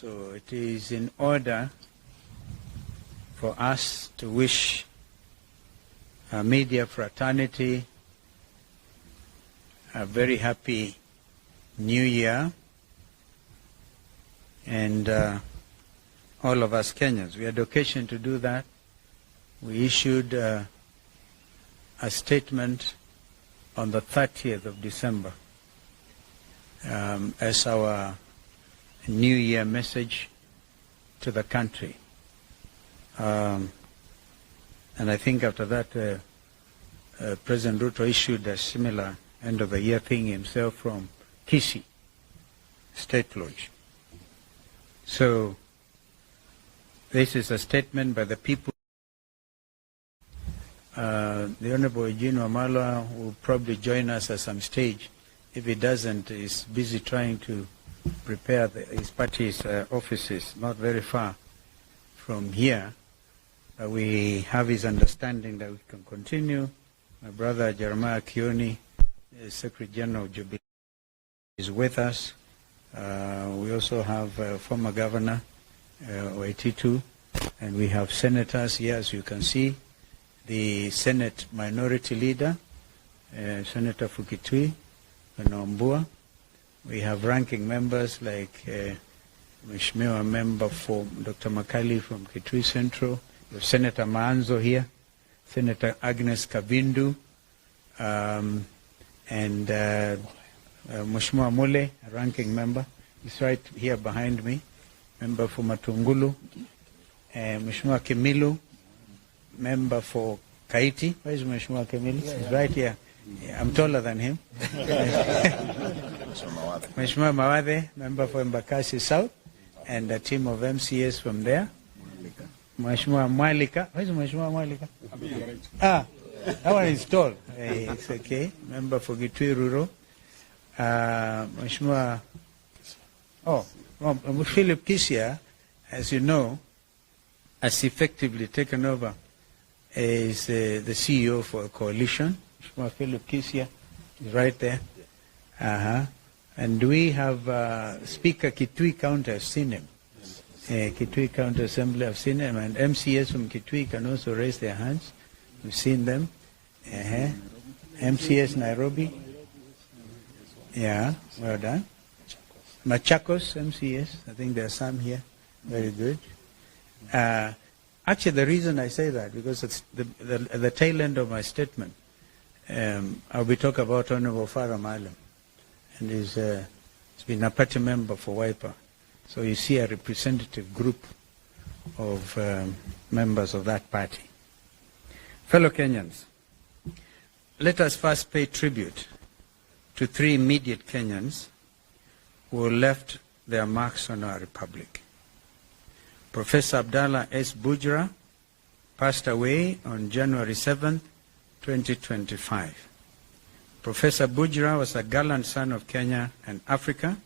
So it is in order for us to wish our media fraternity a very happy New Year, and all of us Kenyans. We had occasion to do that. We issued a statement on the 30th of December as our New Year message to the country. And I think after that, President Ruto issued a similar end-of-the-year thing himself from Kisii State Lodge. So this is a statement by the people. The Honorable Eugene Wamalwa will probably join us at some stage. If he doesn't, he's busy trying to prepare his party's offices, not very far from here. We have his understanding that we can continue. My brother Jeremiah Kioni, Secretary General of Jubilee, is with us. We also have former Governor Waititu, and we have senators here, as you can see. The Senate Minority Leader, Senator Fukitui, Nombua. We have ranking members like Mheshimiwa member for Dr. Makali from Kitui Central. We have Senator Maanzo here, Senator Agnes Kabindu, and Mheshimiwa Mule, a ranking member. He's right here behind me, member for Matungulu. Mheshimiwa Kimilu, member for Kaiti. Where is Mheshimiwa Kimilu? He's right here. Yeah, I'm taller than him. Mheshimiwa Mawathe, member for Embakasi South, and a team of MCS from there. Mheshimiwa Mwalika. Where is Mheshimiwa Mwalika? That one is tall. It's okay. Member for Gitui Rural. Mheshimiwa, Philip Kisia, as you know, has effectively taken over as the CEO for a coalition. Mheshimiwa Philip Kisia is right there. And we have Speaker Kitui County, I've seen him. Kitui County Assembly, I've seen him. And MCS from Kitui can also raise their hands. We've seen them. MCS Nairobi. Yeah, well done. Machakos MCS, I think there are some here. Very good. Actually, the reason I say that, because it's the tail end of my statement. I'll be talking about Honorable Faraah, and he's been a party member for WIPA. So you see a representative group of members of that party. Fellow Kenyans, let us first pay tribute to three immediate Kenyans who left their marks on our republic. Professor Abdallah S. Bujra passed away on January 7th, 2025. Professor Bujra was a gallant son of Kenya and Africa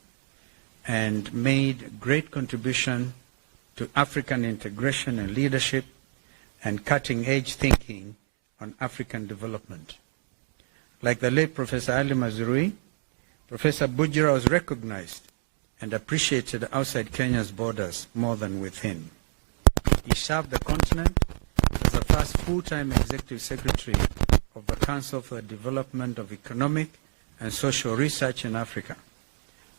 and made great contribution to African integration and leadership and cutting-edge thinking on African development. Like the late Professor Ali Mazrui, Professor Bujra was recognized and appreciated outside Kenya's borders more than within. He served the continent as the first full-time executive secretary of the Council for the Development of Economic and Social Research in Africa,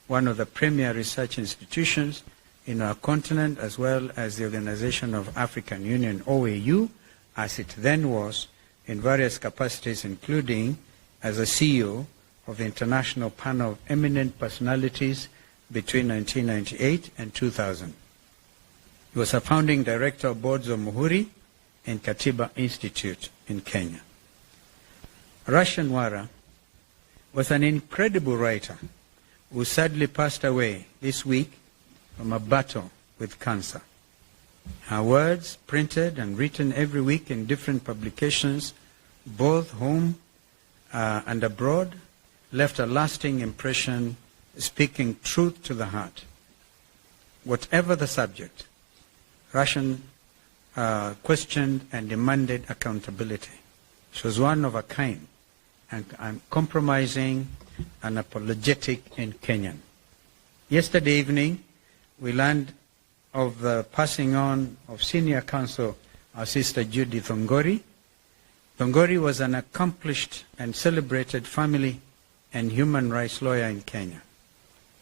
one of the premier research institutions in our continent, as well as the Organization of African Union, OAU, as it then was, in various capacities, including as a CEO of the International Panel of Eminent Personalities between 1998 and 2000. He was a founding director of boards of Muhuri and Katiba Institute in Kenya. Russian Wara was an incredible writer who sadly passed away this week from a battle with cancer. Her words, printed and written every week in different publications, both home and abroad, left a lasting impression, speaking truth to the heart. Whatever the subject, Russian questioned and demanded accountability. She was one of a kind, and uncompromising and apologetic in Kenyan. Yesterday evening, we learned of the passing on of senior counsel, our sister Judy Thongori. Thongori was an accomplished and celebrated family and human rights lawyer in Kenya,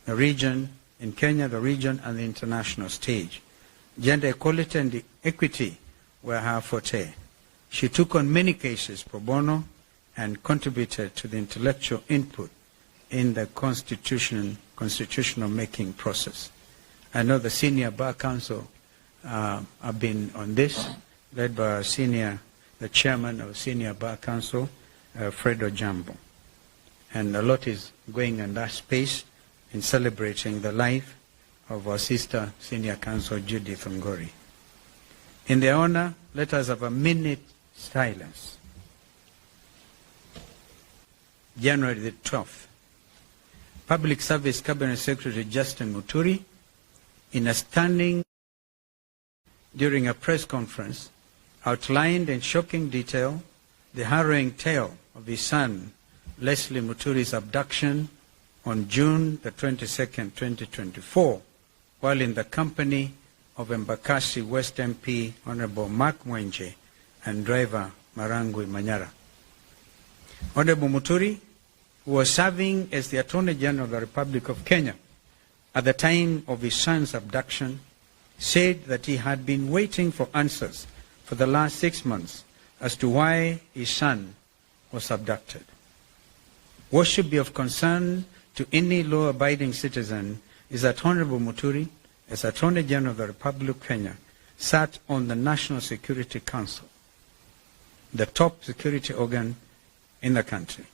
the region, and the international stage. Gender equality and equity were her forte. She took on many cases pro bono and contributed to the intellectual input in the constitutional making process. I know the senior bar council have been on this, led by the chairman of senior bar council, Fred Ojambo. And a lot is going in that space in celebrating the life of our sister senior counsel Judy Thongori. In their honor, let us have a minute silence. January the 12th, Public Service Cabinet Secretary Justin Muturi, in a stunning during a press conference, outlined in shocking detail the harrowing tale of his son, Leslie Muturi's abduction on June the 22nd, 2024, while in the company of Embakasi West MP Honorable Mark Mwenje and driver Marangui Manyara. Honorable Muturi, who was serving as the Attorney General of the Republic of Kenya at the time of his son's abduction, said that he had been waiting for answers for the last 6 months as to why his son was abducted. What should be of concern to any law-abiding citizen is that Honorable Muturi, as Attorney General of the Republic of Kenya, sat on the National Security Council, the top security organ in the country.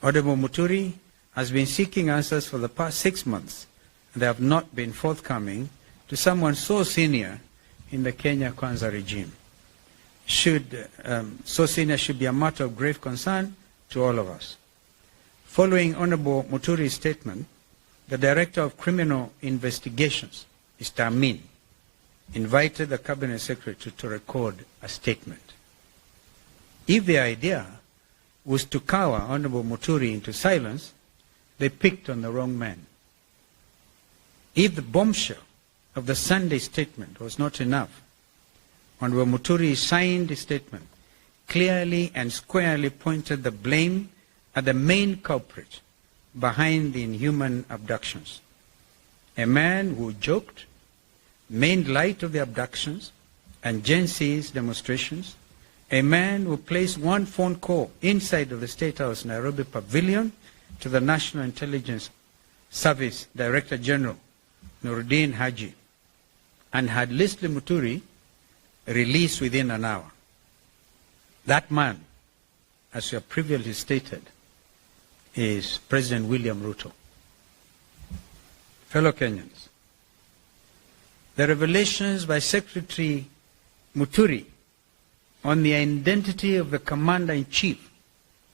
Honorable Muturi has been seeking answers for the past 6 months, and they have not been forthcoming to someone so senior in the Kenya Kwanza regime. So senior should be a matter of grave concern to all of us. Following Honorable Muturi's statement, the Director of Criminal Investigations, Mr. Amin, invited the Cabinet Secretary to record a statement. If the idea was to cower Honorable Muturi into silence, they picked on the wrong man. If the bombshell of the Sunday statement was not enough, Honorable Muturi's signed statement clearly and squarely pointed the blame at the main culprit behind the inhuman abductions. A man who joked, made light of the abductions and Gen Z's demonstrations, a man who placed one phone call inside of the State House Nairobi Pavilion to the National Intelligence Service Director General, Nuruddin Haji, and had Leslie Muturi released within an hour. That man, as you have previously stated, is President William Ruto. Fellow Kenyans, the revelations by Secretary Muturi on the identity of the Commander-in-Chief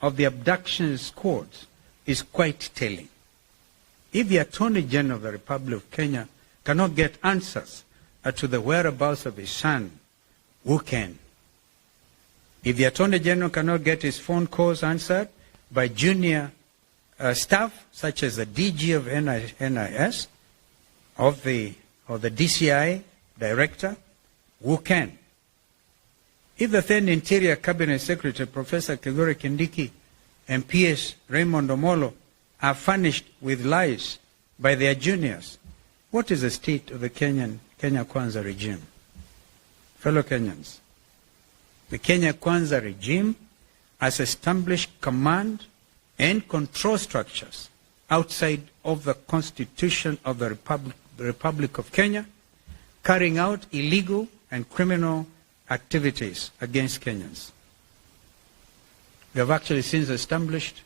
of the abduction squads is quite telling. If the Attorney General of the Republic of Kenya cannot get answers to the whereabouts of his son, who can? If the Attorney General cannot get his phone calls answered by junior staff, such as the DG of NIS, or the DCI Director, who can? If the then Interior Cabinet Secretary, Professor Kithure Kindiki, and PS Raymond Omolo are furnished with lies by their juniors, what is the state of the Kenya Kwanza regime? Fellow Kenyans, the Kenya Kwanza regime has established command and control structures outside of the Constitution of the Republic of Kenya, carrying out illegal and criminal activities against Kenyans. We have actually since established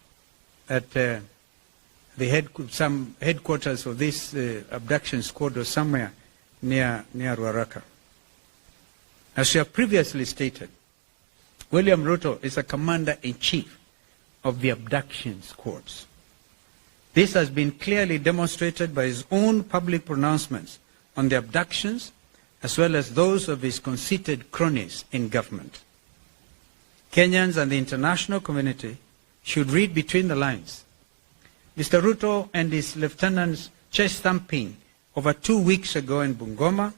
at some headquarters of this abduction squad or somewhere near Ruaraka. As we have previously stated, William Ruto is a commander-in-chief of the abduction squads. This has been clearly demonstrated by his own public pronouncements on the abductions, as well as those of his conceited cronies in government. Kenyans and the international community should read between the lines. Mr. Ruto and his lieutenants' chest-thumping over 2 weeks ago in Bungoma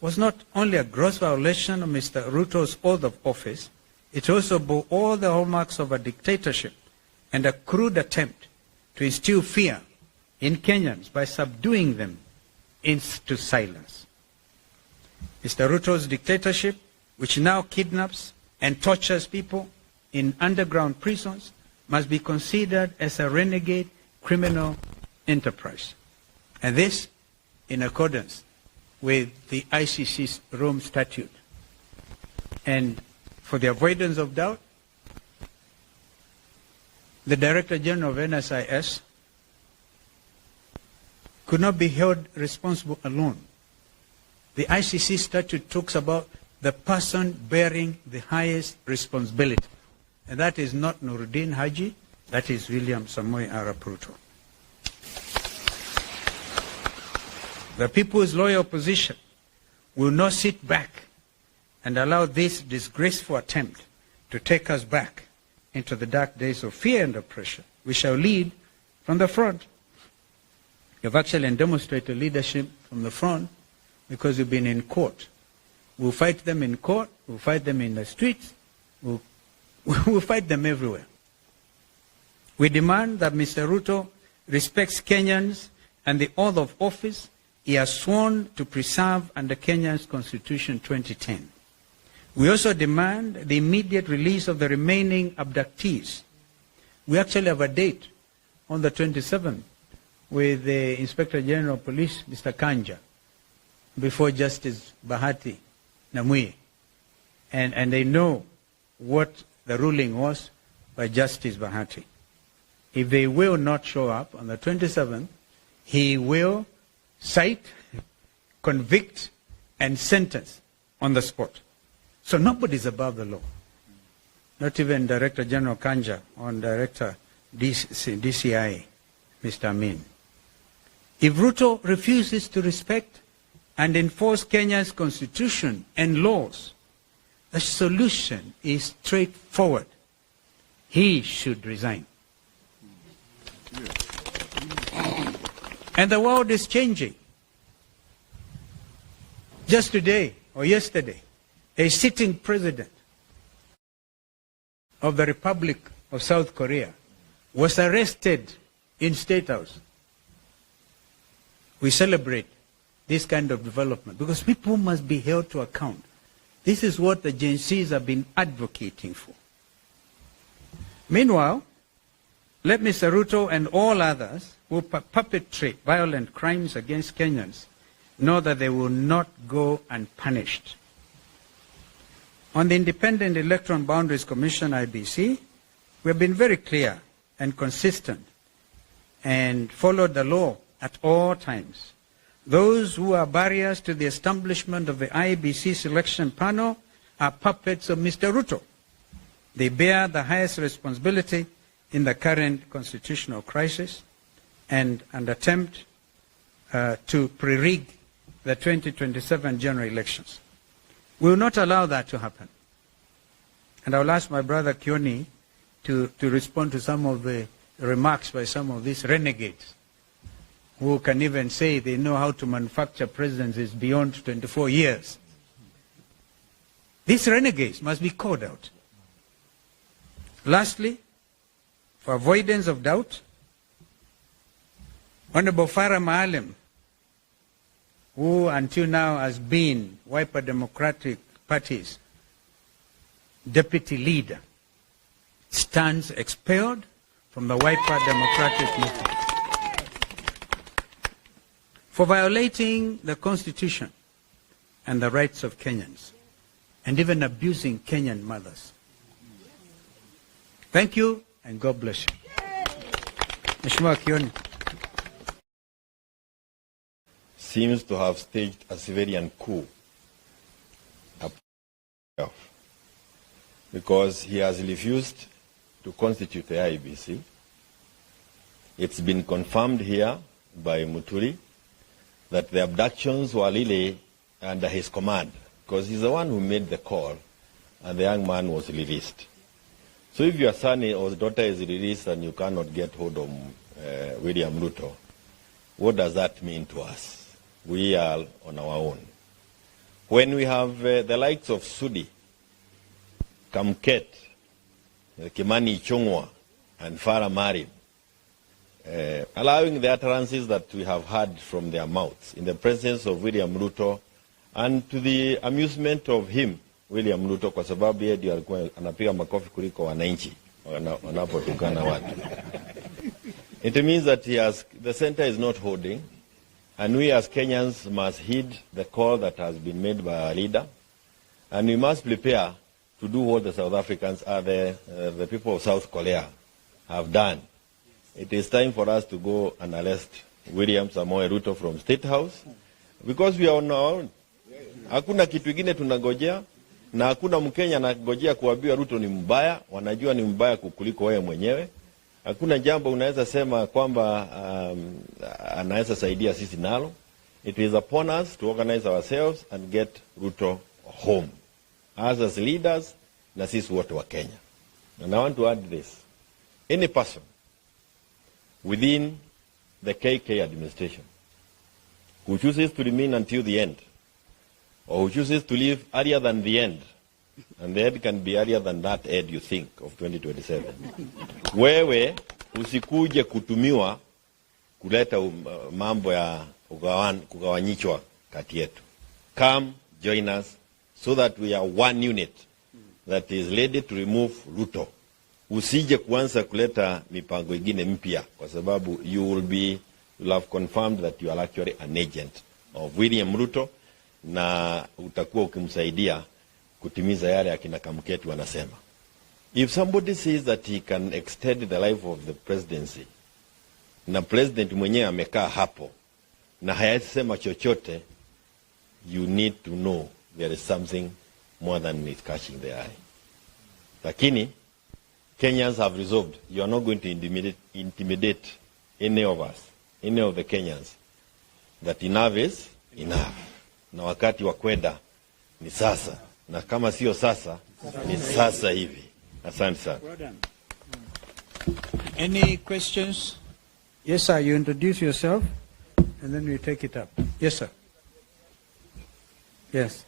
was not only a gross violation of Mr. Ruto's oath of office, it also bore all the hallmarks of a dictatorship and a crude attempt to instill fear in Kenyans by subduing them into silence. Mr. Ruto's dictatorship, which now kidnaps and tortures people in underground prisons, must be considered as a renegade criminal enterprise. And this in accordance with the ICC's Rome Statute. And for the avoidance of doubt, the Director General of NSIS could not be held responsible alone. The ICC statute talks about the person bearing the highest responsibility. And that is not Nuruddin Haji, that is William Samoei Arap Ruto. The People's Loyal Opposition will not sit back and allow this disgraceful attempt to take us back into the dark days of fear and oppression. We shall lead from the front. You've actually demonstrated leadership from the front because you've been in court. We'll fight them in court, we'll fight them in the streets, we'll fight them everywhere. We demand that Mr. Ruto respects Kenyans and the oath of office he has sworn to preserve under Kenya's Constitution 2010. We also demand the immediate release of the remaining abductees. We actually have a date on the 27th with the Inspector General of Police, Mr. Kanja, before Justice Bahati Namui. And they know what the ruling was by Justice Bahati. If they will not show up on the 27th, he will cite, convict, and sentence on the spot. So nobody's above the law. Not even Director General Kanja or Director DCI, Mr. Amin. If Ruto refuses to respect and enforce Kenya's constitution and laws, the solution is straightforward. He should resign. And the world is changing. Just today or yesterday, a sitting president of the Republic of South Korea was arrested in State House. We celebrate this kind of development because people must be held to account. This is what the Gen Zs have been advocating for. Meanwhile, let Mr. Ruto and all others who perpetrate violent crimes against Kenyans know that they will not go unpunished. On the Independent Electoral Boundaries Commission, IBC, we have been very clear and consistent and followed the law at all times. Those who are barriers to the establishment of the IBC selection panel are puppets of Mr. Ruto. They bear the highest responsibility in the current constitutional crisis and an attempt to pre-rig the 2027 general elections. We will not allow that to happen. And I will ask my brother Kioni to respond to some of the remarks by some of these renegades who can even say they know how to manufacture presidencies beyond 24 years. These renegades must be called out. Lastly, for avoidance of doubt, Honorable Faraah Maalim, who until now has been Wiper Democratic Party's deputy leader, stands expelled from the Wiper Democratic movement for violating the Constitution and the rights of Kenyans and even abusing Kenyan mothers. Thank you and God bless you. Mheshimiwa Kioni. Seems to have staged a civilian coup because he has refused to constitute the IBC. It's been confirmed here by Muturi that the abductions were really under his command because he's the one who made the call and the young man was released. So if your son or daughter is released and you cannot get hold of William Ruto, what does that mean to us? we are on our own. When we have the likes of Sudi, Kamket, Kimani Ichung'wa, and Faraah Marib, allowing the utterances that we have heard from their mouths in the presence of William Ruto, and to the amusement of him, William Ruto, kwa sababu yeye ndiye alikuwa anapiga makofi kuliko wananchi wanapotukana watu. It means that the center is not holding, and we as Kenyans must heed the call that has been made by our leader, and we must prepare to do what the South Africans, the people of South Korea, have done. It is time for us to go and arrest William Samoei Ruto from State House, because we are on our own. Hakuna kitu kingine tunagojea, na hakuna Mkenya anagojea kuambiwa Ruto ni mbaya. Wanajua ni mbaya kukuliko wewe mwenyewe. Hakuna jambo unaweza sema kwamba anaweza saidia sisi nalo. It is upon us to organize ourselves and get Ruto home, as leaders na sisi wote wa Kenya. And I want to add this. Any person within the KK administration who chooses to remain until the end, or who chooses to live earlier than the end, and the end can be earlier than that end you think of 2027. Wewe usikuje kutumiwa kuleta mambo ya kugawanyishwa kati yetu. Come, join us, so that we are one unit that is ready to remove Ruto. Usije kuanza kuleta mipango ingine mpya, kwa sababu you will have confirmed that you are actually an agent of William Ruto, na utakuwa ukimsaidia kutimiza yale akina Kamketu wanasema. If somebody says that he can extend the life of the presidency, na president mwenyewe amekaa hapo na hayasema chochote, you need to know there is something more than is catching the eye. Lakini Kenyans have resolved, you are not going to intimidate any of us, any of the Kenyans, that enough is enough. Na wakati wa kwenda ni sasa, na kama sio sasa ni sasa hivi. Asante sana. Any questions? Yes, sir. You introduce yourself, and then we take it up. Yes, sir. Yes.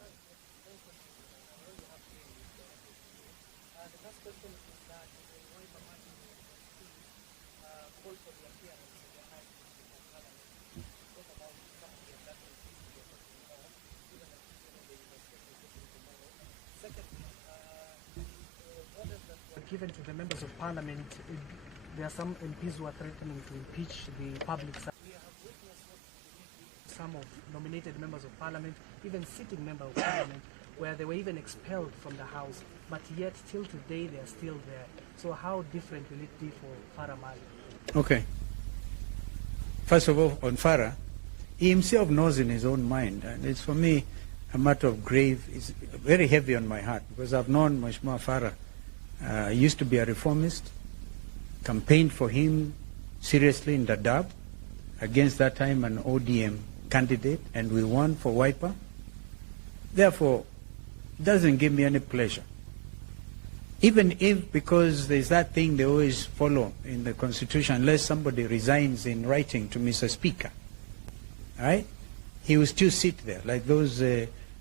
Given to the members of parliament, there are some MPs who are threatening to impeach the public. Some of nominated members of parliament, even sitting members of parliament, where they were even expelled from the house, but yet till today they are still there. So how different will it be for Faraah Marib? Okay. First of all, on Faraah, he himself knows in his own mind, and it's for me a matter of grave, it's very heavy on my heart, because I've known Mheshimiwa Faraah. He used to be a reformist, campaigned for him seriously in Dadaab, against that time an ODM candidate, and we won for Wiper. Therefore, it doesn't give me any pleasure. Even if, because there's that thing they always follow in the Constitution, unless somebody resigns in writing to Mr. Speaker, right? He will still sit there, like those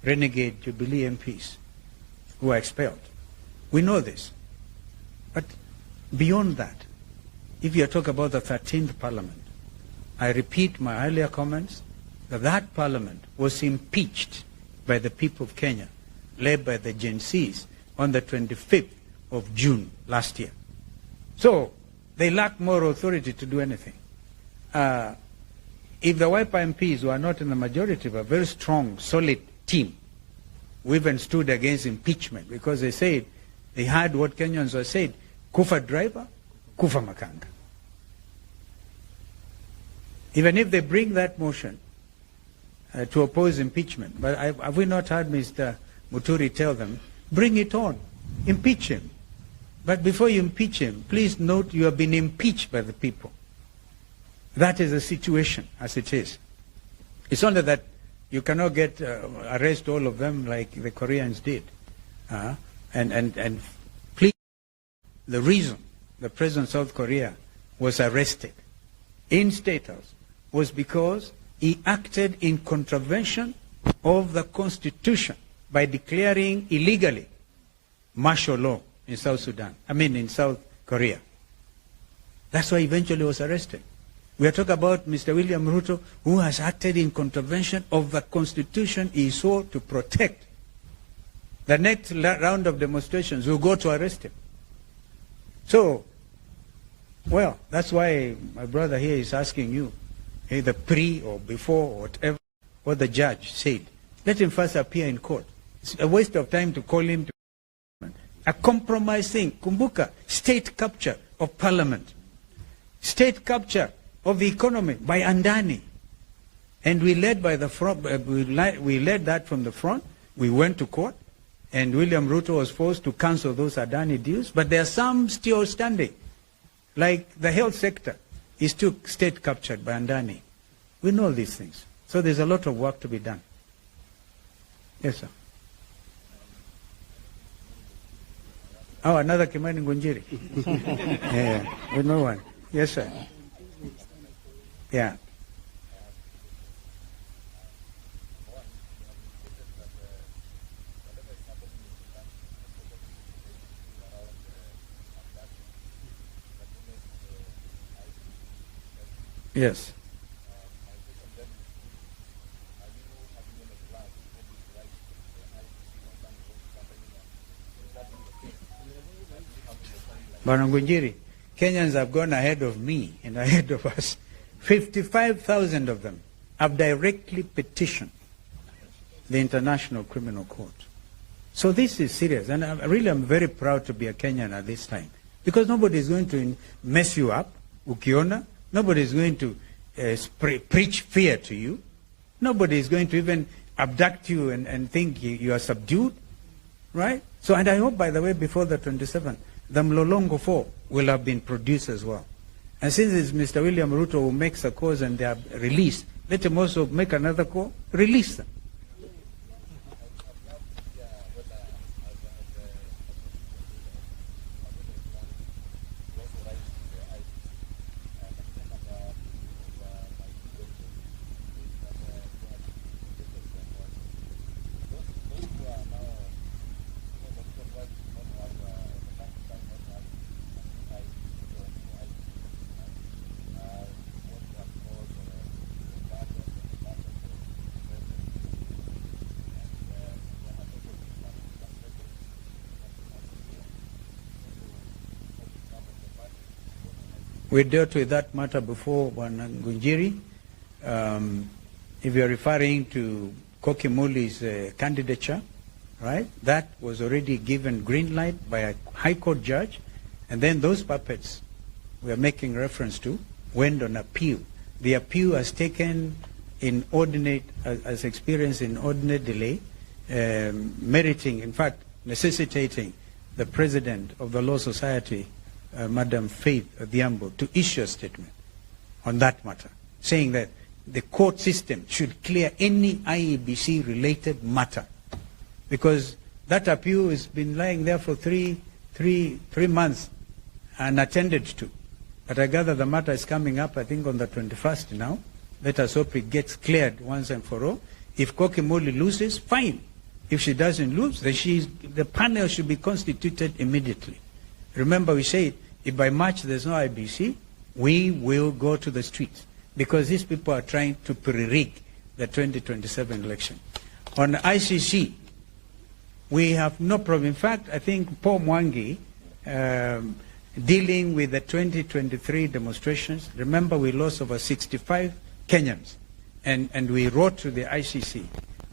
renegade Jubilee MPs who are expelled. We know this. But beyond that, if you talk about the 13th Parliament, I repeat my earlier comments, that Parliament was impeached by the people of Kenya, led by the Gen Zs, on the 25th of June last year. So they lack moral authority to do anything. If the Wiper MPs were not in the majority, but a very strong, solid team, we even stood against impeachment, because they said, they heard what Kenyans were said, kufa driver, kufa makanga. Even if they bring that motion to oppose impeachment, but have we not heard Mr. Muturi tell them, bring it on, impeach him. But before you impeach him, please note you have been impeached by the people. That is the situation as it is. It's only that you cannot arrest all of them like the Koreans did. And please, the reason the president of South Korea was arrested in State House was because he acted in contravention of the Constitution by declaring illegally martial law in South Sudan, in South Korea. That's why eventually he was arrested. We are talking about Mr. William Ruto, who has acted in contravention of the Constitution he swore to protect. The next round of demonstrations will go to arrest him. So, well, that's why my brother here is asking you, either pre or before or whatever, what the judge said. Let him first appear in court. It's a waste of time to call him to a compromise thing. Kumbuka, state capture of parliament. State capture of the economy by Andani. And we led by the front, we led that from the front. We went to court, and William Ruto was forced to cancel those Adani deals, but there are some still standing. Like the health sector is still state captured by Andani. We know these things. So there's a lot of work to be done. Yes, sir. Oh, another Kimani Ngunjiri. Yeah, we know one. Yes, sir. Yeah. Yes. Banangunjiri, Kenyans have gone ahead of me and ahead of us. 55,000 of them have directly petitioned the International Criminal Court. So this is serious, and I'm very proud to be a Kenyan at this time, because nobody is going to mess you up, ukiona. Nobody is going to preach fear to you. Nobody is going to even abduct you and think you are subdued, right? So, and I hope, by the way, before the 27th, the Mlolongo 4 will have been produced as well. And since it's Mr. William Ruto who makes a cause and they are released, let him also make another call, release them. We dealt with that matter before, Ngunjiri. If you're referring to Kokimuli's candidature, right, that was already given green light by a High Court judge, and then those puppets we are making reference to went on appeal. The appeal has taken as experienced in ordinate delay, meriting, in fact, necessitating the president of the Law Society, Madam Faith Odhiambo, to issue a statement on that matter, saying that the court system should clear any IEBC-related matter, because that appeal has been lying there for three months unattended to. But I gather the matter is coming up, I think, on the 21st now. Let us hope it gets cleared once and for all. If Kokimoli loses, fine. If she doesn't lose, then the panel should be constituted immediately. Remember, we said, if by March there's no IBC, we will go to the streets, because these people are trying to pre-rig the 2027 election. On ICC, we have no problem. In fact, I think Paul Mwangi, dealing with the 2023 demonstrations, remember we lost over 65 Kenyans, and we wrote to the ICC.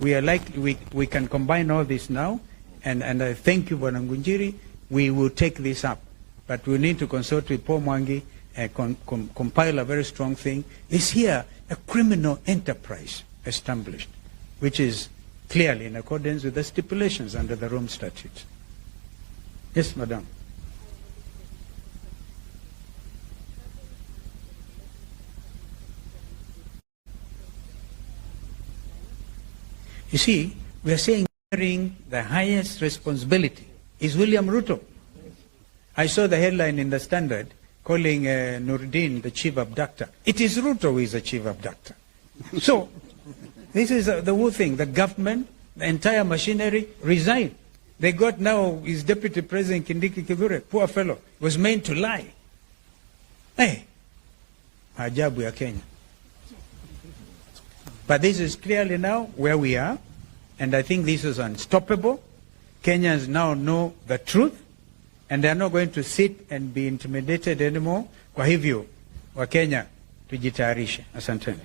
We can combine all this now, and I thank you, Ngunjiri. We will take this up, but we need to consult with Paul Mwangi and compile a very strong thing. Is here a criminal enterprise established, which is clearly in accordance with the stipulations under the Rome Statute. Yes, Madam. You see, we are saying the highest responsibility is William Ruto. I saw the headline in the Standard calling Nuruddin the chief abductor. It is Ruto who is the chief abductor. So, this is the whole thing. The government, the entire machinery resigned. They got now his deputy president, Kindiki Kithure, poor fellow, was meant to lie. Hey, ajabu ya Kenya. But this is clearly now where we are, and I think this is unstoppable. Kenyans now know the truth, and they are not going to sit and be intimidated anymore. Kwa hivyo, wa Kenya, tujitayarishe. Asanteni.